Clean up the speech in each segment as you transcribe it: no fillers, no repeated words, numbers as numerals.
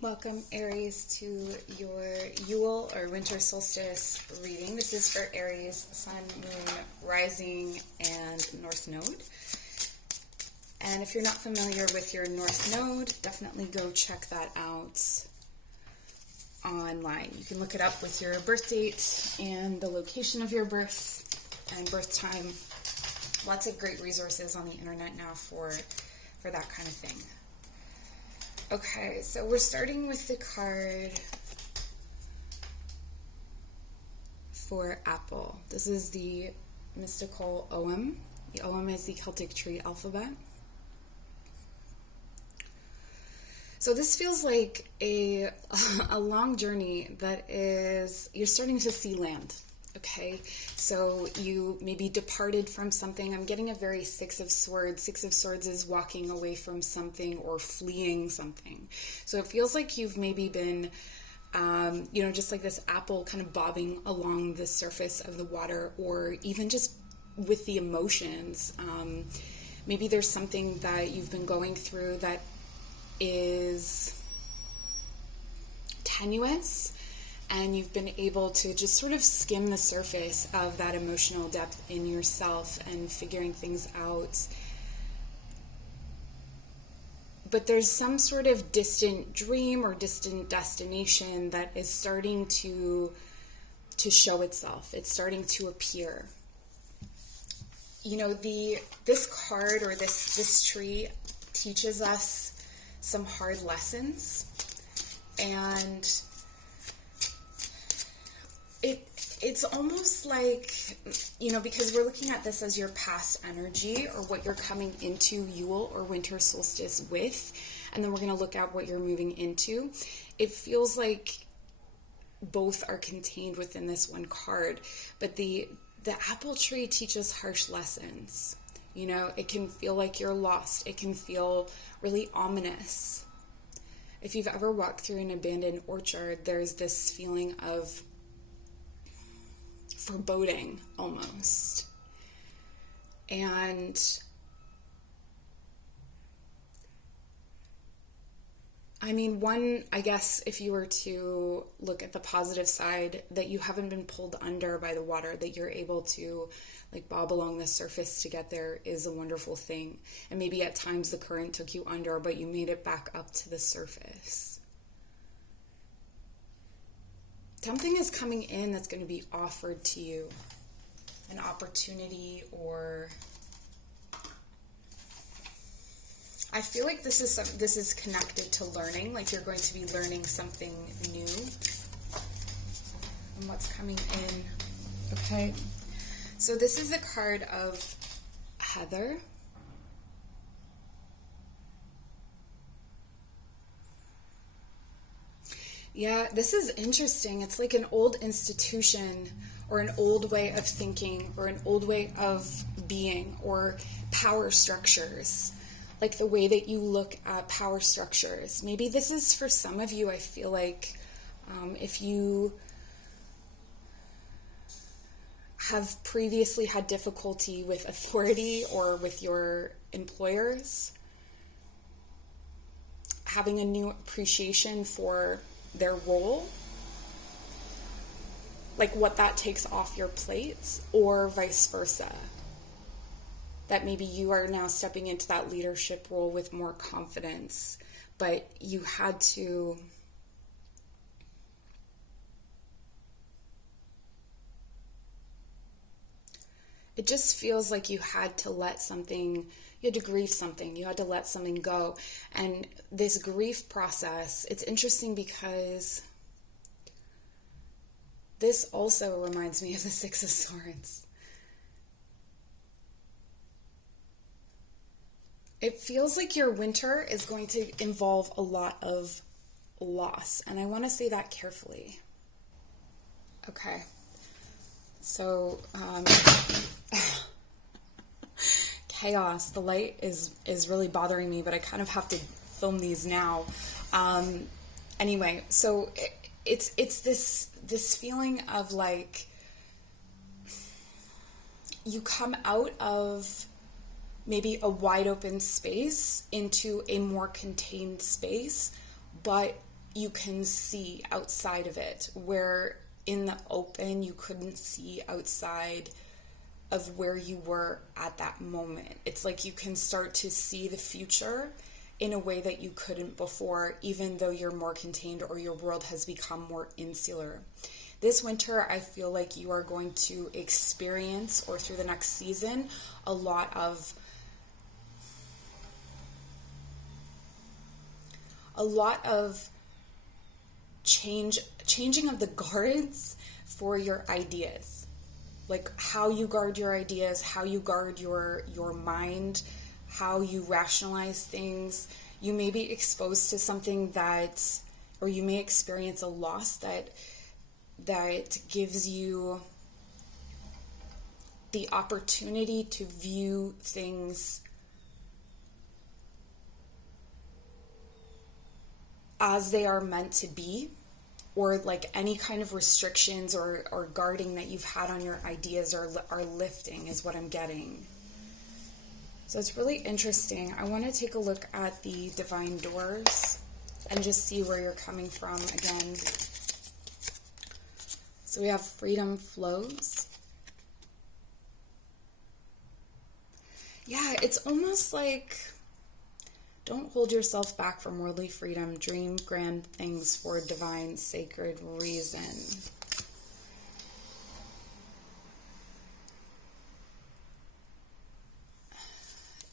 Welcome, Aries, to your Yule or Winter Solstice reading. This is for Aries, Sun, Moon, Rising, and North Node. And if you're not familiar with your North Node, definitely go check that out online. You can look it up with your birth date and the location of your birth and birth time. Lots of great resources on the internet now for that kind of thing. Okay, so we're starting with the card for Apple. This is the mystical Ogam. The Ogam is the Celtic tree alphabet. So this feels like a long journey that is, you're starting to see land. Okay, so you maybe departed from something. I'm getting a very Six of Swords. Six of Swords is walking away from something or fleeing something. So it feels like you've maybe been, just like this apple kind of bobbing along the surface of the water, or even just with the emotions. Maybe there's something that you've been going through that is tenuous, and you've been able to just sort of skim the surface of that emotional depth in yourself and figuring things out. But there's some sort of distant dream or distant destination that is starting to show itself. It's starting to appear. You know, this card or this tree teaches us some hard lessons, and it's almost like, because we're looking at this as your past energy or what you're coming into Yule or Winter Solstice with, and then we're going to look at what you're moving into. It feels like both are contained within this one card, but the apple tree teaches harsh lessons. It can feel like you're lost. It can feel really ominous. If you've ever walked through an abandoned orchard, there's this feeling of foreboding almost. And I guess if you were to look at the positive side, that you haven't been pulled under by the water, that you're able to bob along the surface to get there, is a wonderful thing. And maybe at times the current took you under, but you made it back up to the surface. Something is coming in that's going to be offered to you, an opportunity, or I feel like this is connected to learning, like you're going to be learning something new. And what's coming in? Okay, so this is the card of Heather. Yeah, this is interesting. It's like an old institution or an old way of thinking or an old way of being, or power structures, like the way that you look at power structures. Maybe this is for some of you. I feel like if you have previously had difficulty with authority or with your employers, having a new appreciation for their role, like what that takes off your plate, or vice versa. That maybe you are now stepping into that leadership role with more confidence, but you had to it just feels like you had to let something, you had to grieve something, you had to let something go. And this grief process, it's interesting because this also reminds me of the Six of Swords. It feels like your winter is going to involve a lot of loss, and I want to say that carefully. Okay, so chaos. The light is really bothering me, but I kind of have to film these now. Anyway, so it's this feeling of like you come out of maybe a wide open space into a more contained space, but you can see outside of it, where in the open you couldn't see outside of where you were at that moment. It's like you can start to see the future in a way that you couldn't before, even though you're more contained or your world has become more insular. This winter, I feel like you are going to experience, or through the next season, a lot of changing of the guards for your ideas. Like how you guard your ideas, how you guard your mind, how you rationalize things. You may be exposed to something or you may experience a loss that gives you the opportunity to view things as they are meant to be, or like any kind of restrictions or guarding that you've had on your ideas are lifting, is what I'm getting. So it's really interesting. I want to take a look at the divine doors and just see where you're coming from again. So we have freedom flows. Yeah, it's almost like, don't hold yourself back from worldly freedom. Dream grand things for a divine, sacred reason.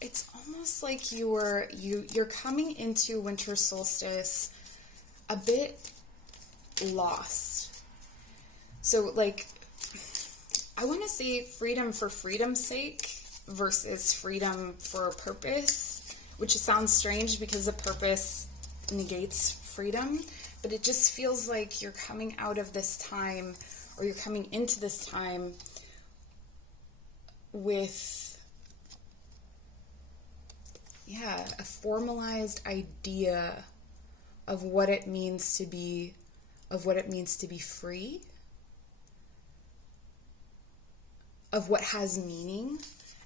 It's almost like you're coming into winter solstice a bit lost. So like, I want to say freedom for freedom's sake versus freedom for a purpose, which sounds strange because a purpose negates freedom, but it just feels like you're coming out of this time, or you're coming into this time with, a formalized idea of what it means to be free, of what has meaning.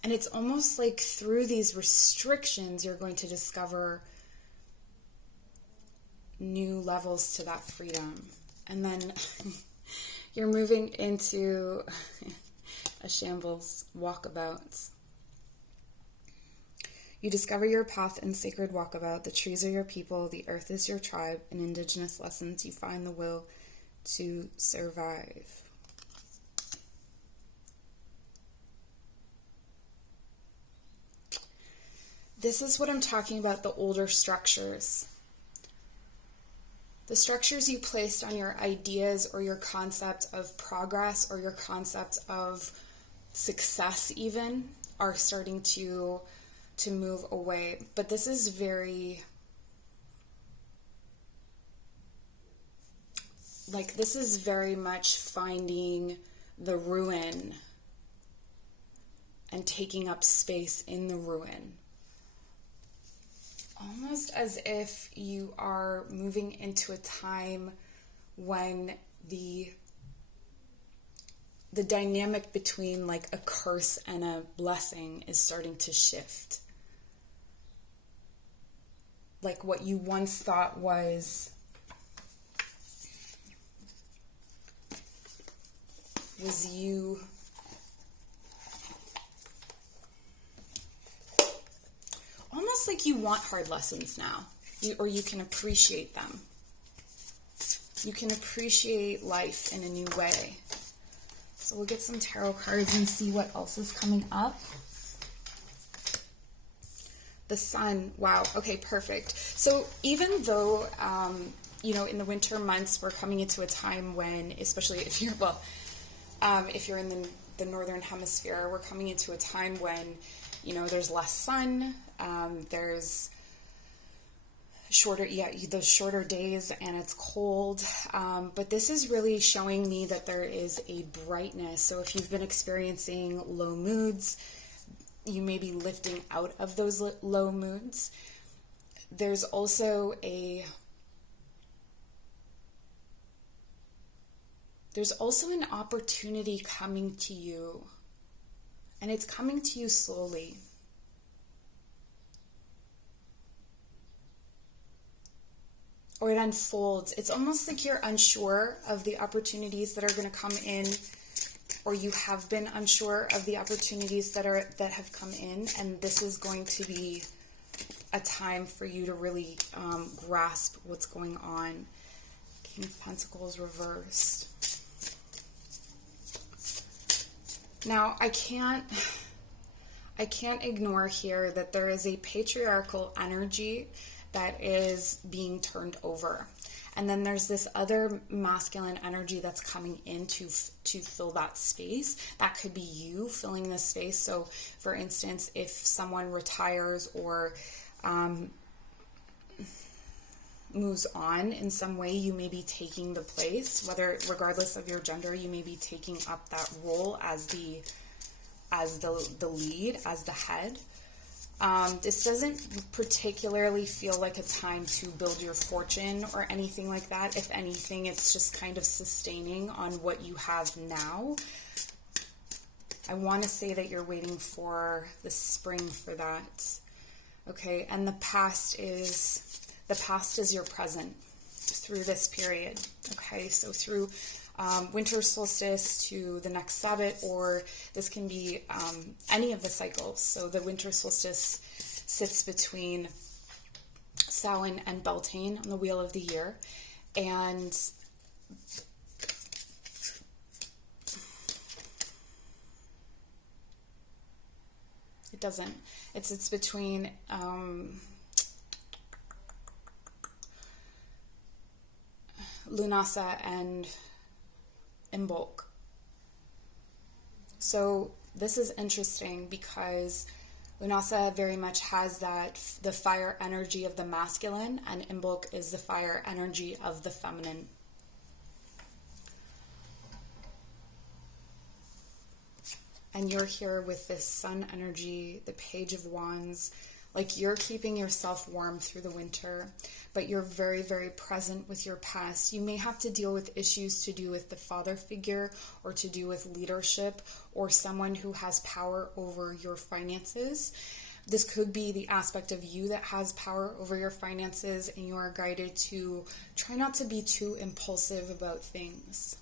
And it's almost like through these restrictions, you're going to discover new levels to that freedom. And then you're moving into a shambles walkabout. You discover your path in sacred walkabout. The trees are your people. The earth is your tribe. In indigenous lessons, you find the will to survive. This is what I'm talking about, the older structures. The structures you placed on your ideas or your concept of progress or your concept of success even are starting to move away. But this is very, this is very much finding the ruin and taking up space in the ruin. Almost as if you are moving into a time when the dynamic between like a curse and a blessing is starting to shift. Like what you once thought was you almost like you want hard lessons now, or you can appreciate them. You can appreciate life in a new way. So we'll get some tarot cards and see what else is coming up. The sun. Wow. Okay, perfect. So even though, in the winter months, we're coming into a time when, especially if you're, if you're in the northern hemisphere, we're coming into a time when, there's less sun, there's those shorter days, and it's cold. But this is really showing me that there is a brightness. So if you've been experiencing low moods, you may be lifting out of those low moods. There's also an opportunity coming to you, and it's coming to you slowly. or it unfolds. It's almost like you're unsure of the opportunities that are going to come in, or you have been unsure of the opportunities that have come in, and this is going to be a time for you to really grasp what's going on. King of Pentacles reversed. Now, I can't ignore here that there is a patriarchal energy that is being turned over. And then there's this other masculine energy that's coming in to fill that space. That could be you filling this space. So, for instance, if someone retires or moves on in some way, you may be taking the place, regardless of your gender, you may be taking up that role as the lead, as the head. This doesn't particularly feel like a time to build your fortune or anything like that. If anything, it's just kind of sustaining on what you have now. I want to say that you're waiting for the spring for that. Okay, and the past is your present through this period. Okay, so through Winter Solstice to the next Sabbath, or this can be any of the cycles. So the Winter Solstice sits between Samhain and Beltane on the Wheel of the Year, and it doesn't. It's between Lunasa and Imbolc. So this is interesting because Lunasa very much has the fire energy of the masculine, and Imbolc is the fire energy of the feminine. And you're here with this sun energy, the Page of Wands, like you're keeping yourself warm through the winter, but you're very, very present with your past. You may have to deal with issues to do with the father figure, or to do with leadership, or someone who has power over your finances. This could be the aspect of you that has power over your finances, and you are guided to try not to be too impulsive about things.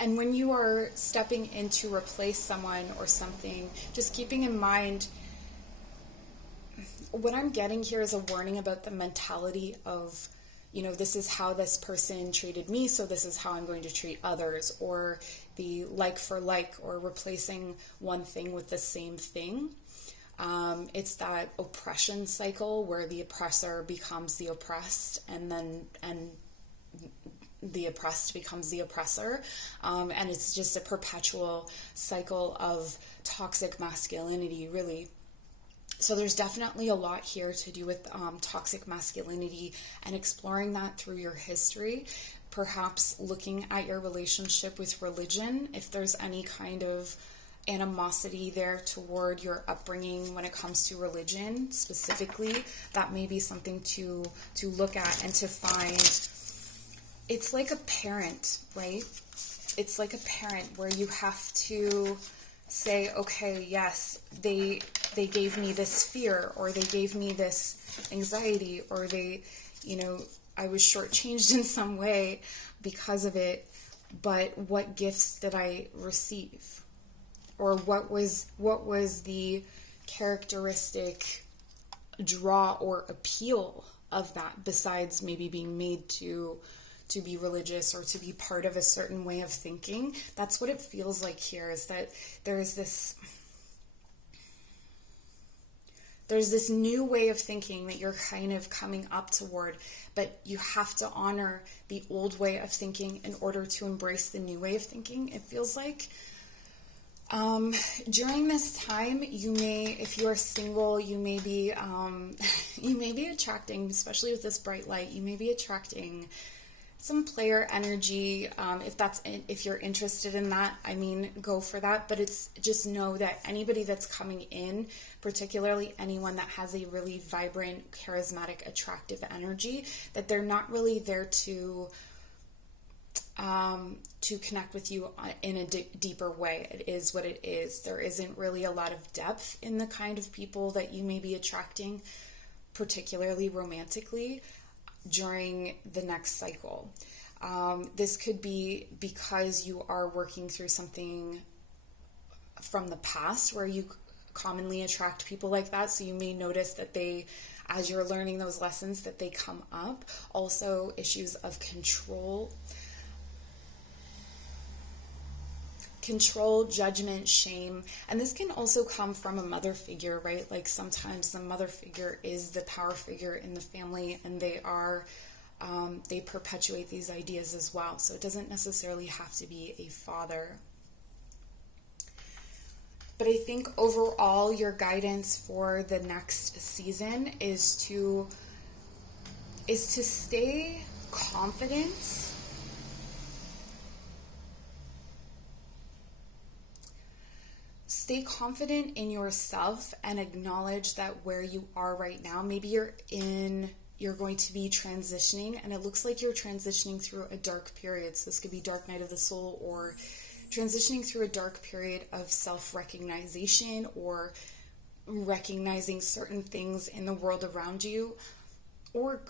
And when you are stepping in to replace someone or something, just keeping in mind, what I'm getting here is a warning about the mentality of, this is how this person treated me, so this is how I'm going to treat others, or the like for like, or replacing one thing with the same thing. It's that oppression cycle where the oppressor becomes the oppressed, and the oppressed becomes the oppressor, and it's just a perpetual cycle of toxic masculinity, really. So there's definitely a lot here to do with toxic masculinity, and exploring that through your history, perhaps looking at your relationship with religion, if there's any kind of animosity there toward your upbringing when it comes to religion specifically. That may be something to look at and to find. It's like a parent, right? It's like a parent where you have to say, okay, yes, they gave me this fear, or they gave me this anxiety, or I was shortchanged in some way because of it, but what gifts did I receive? Or what was the characteristic draw or appeal of that, besides maybe being made to be religious or to be part of a certain way of thinking? That's what it feels like here, is that there's this new way of thinking that you're kind of coming up toward, but you have to honor the old way of thinking in order to embrace the new way of thinking. It feels like during this time, you may, if you are single, you may be attracting, especially with this bright light, you may be attracting some player energy. If you're interested in that, go for that. But it's just know that anybody that's coming in, particularly anyone that has a really vibrant, charismatic, attractive energy, that they're not really there to connect with you in a deeper way. It is what it is. There isn't really a lot of depth in the kind of people that you may be attracting. particularly romantically, during the next cycle. This could be because you are working through something from the past where you commonly attract people like that. So you may notice that as you're learning those lessons, that they come up. Also, issues of control, judgment, shame. And this can also come from a mother figure, right? Like sometimes the mother figure is the power figure in the family, and they perpetuate these ideas as well. So it doesn't necessarily have to be a father. But I think overall, your guidance for the next season is to stay confident. Stay confident in yourself and acknowledge that where you are right now, maybe you're going to be transitioning, and it looks like you're transitioning through a dark period. So this could be dark night of the soul, or transitioning through a dark period of self-recognition, or recognizing certain things in the world around you, or,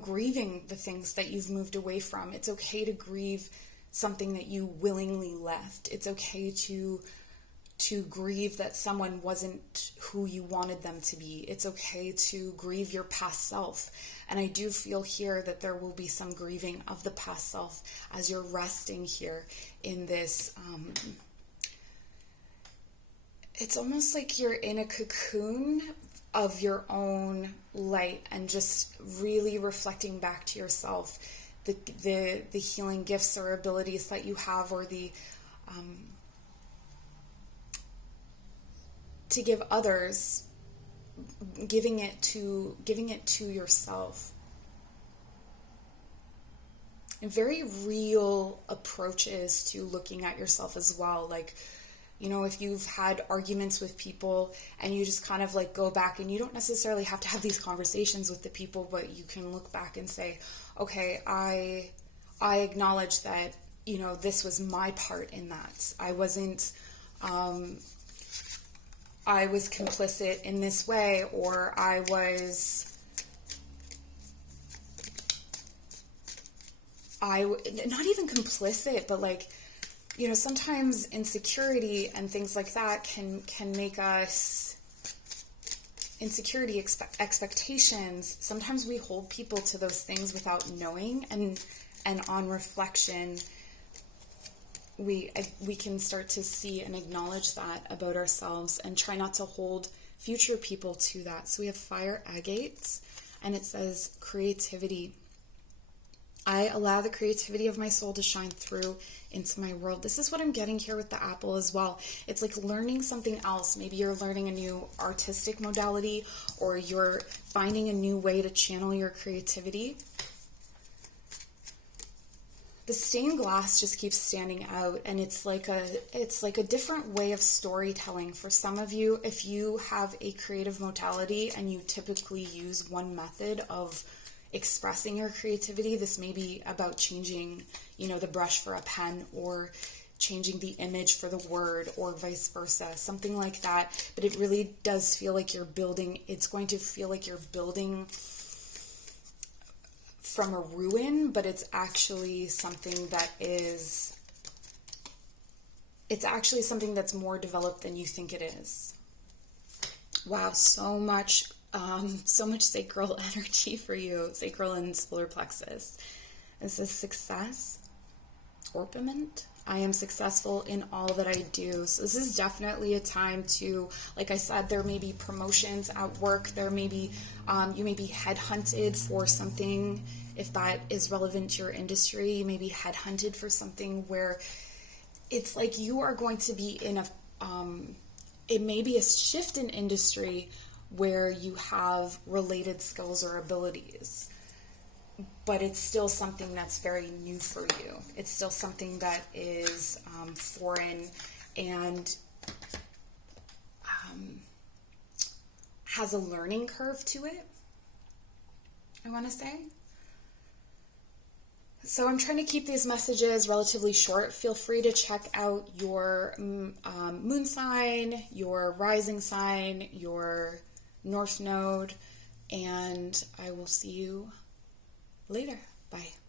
grieving the things that you've moved away from. It's okay to grieve something that you willingly left. It's okay to grieve that someone wasn't who you wanted them to be. It's okay to grieve your past self. And I do feel here that there will be some grieving of the past self as you're resting here in this. It's almost like you're in a cocoon of your own light and just really reflecting back to yourself the healing gifts or abilities that you have, or to give others, giving it to yourself. And very real approaches to looking at yourself as well. Like, if you've had arguments with people and you just kind of like go back, and you don't necessarily have to have these conversations with the people, but you can look back and say, okay, I acknowledge that, this was my part in that. I was complicit in this way, or I was not even complicit, but like, sometimes insecurity and things like that can make us, insecurity, expectations. Sometimes we hold people to those things without knowing, and on reflection, we can start to see and acknowledge that about ourselves, and try not to hold future people to that. So we have fire agates, and it says creativity. I allow the creativity of my soul to shine through into my world. This is what I'm getting here with the apple as well. It's like learning something else. Maybe you're learning a new artistic modality, or you're finding a new way to channel your creativity. The stained glass just keeps standing out, and it's like a different way of storytelling. For some of you, if you have a creative modality and you typically use one method of expressing your creativity, this may be about changing, the brush for a pen, or changing the image for the word, or vice versa, something like that. But it really does feel like you're building, it's going to feel like you're building from a ruin, but it's actually something that's more developed than you think it is. Wow, so much sacral energy for you, sacral and solar plexus. This is success, orpiment. I am successful in all that I do. So this is definitely a time to, like I said, there may be promotions at work. There may be, you may be headhunted for something. If that is relevant to your industry, you may be headhunted for something where it's like you are going to be in it may be a shift in industry where you have related skills or abilities, but it's still something that's very new for you. It's still something that is foreign and has a learning curve to it, I want to say. So I'm trying to keep these messages relatively short. Feel free to check out your moon sign, your rising sign, your North Node, and I will see you later. Bye.